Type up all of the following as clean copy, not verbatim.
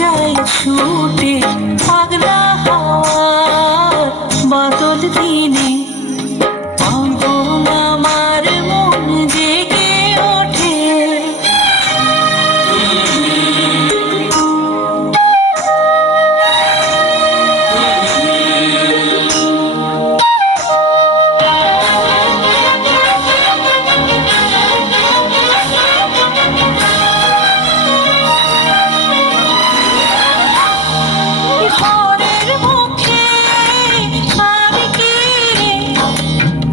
যায় ছুটে পাগলা হাওয়ার বাদল দিনে। পাগল আমার মন জেগে ওঠে। ঘরের মুখে আর কি রে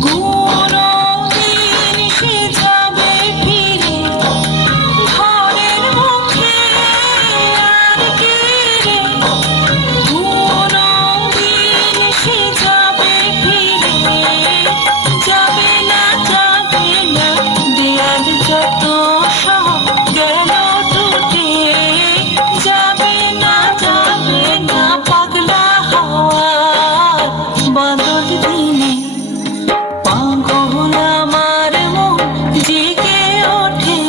কোনদিন সে যাবে ফিরে। ঘরের মুখে আর কি রে কোনদিন সে যাবে ফিরে। যাবে না দেয়াল যত সব গেল টুটে। যাবে না পাগলা হাওয়ার বাদল দিনে। পাগল আমার মন জেগে ওঠে।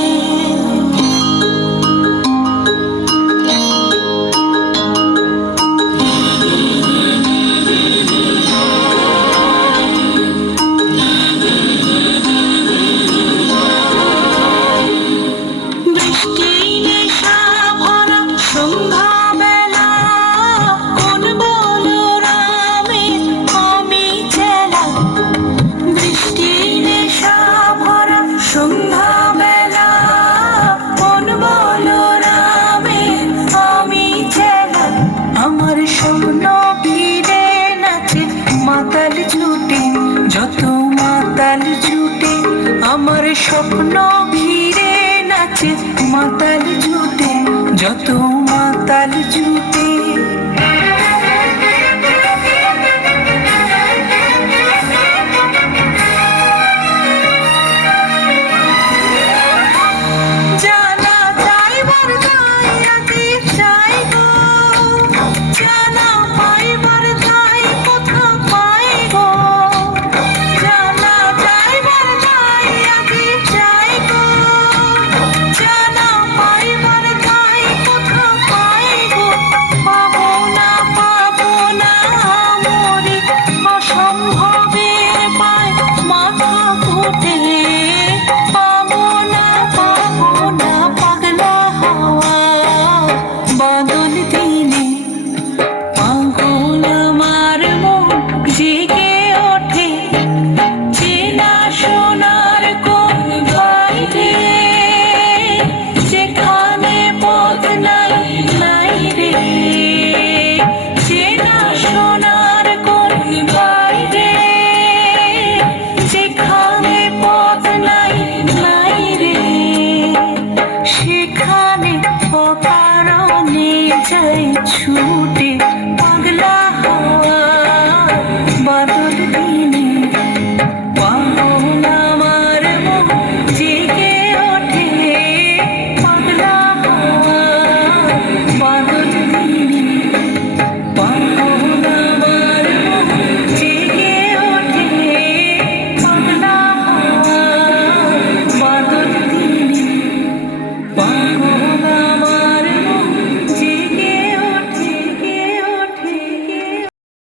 বৃষ্টি নেশা ভরা সন্ধ্যাবেলা কোন বলরামের আমি চেলা। বৃষ্টি নেশা ভরা সন্ধ্যাবেলা কোন বলরামের আমি চেলা। আমার স্বপ্ন ভিড়ে নাচে মাতাল জুটে যত মাতাল জুটে। আমার স্বপ্ন ভিড়ে নাচে মাতাল জুটে যত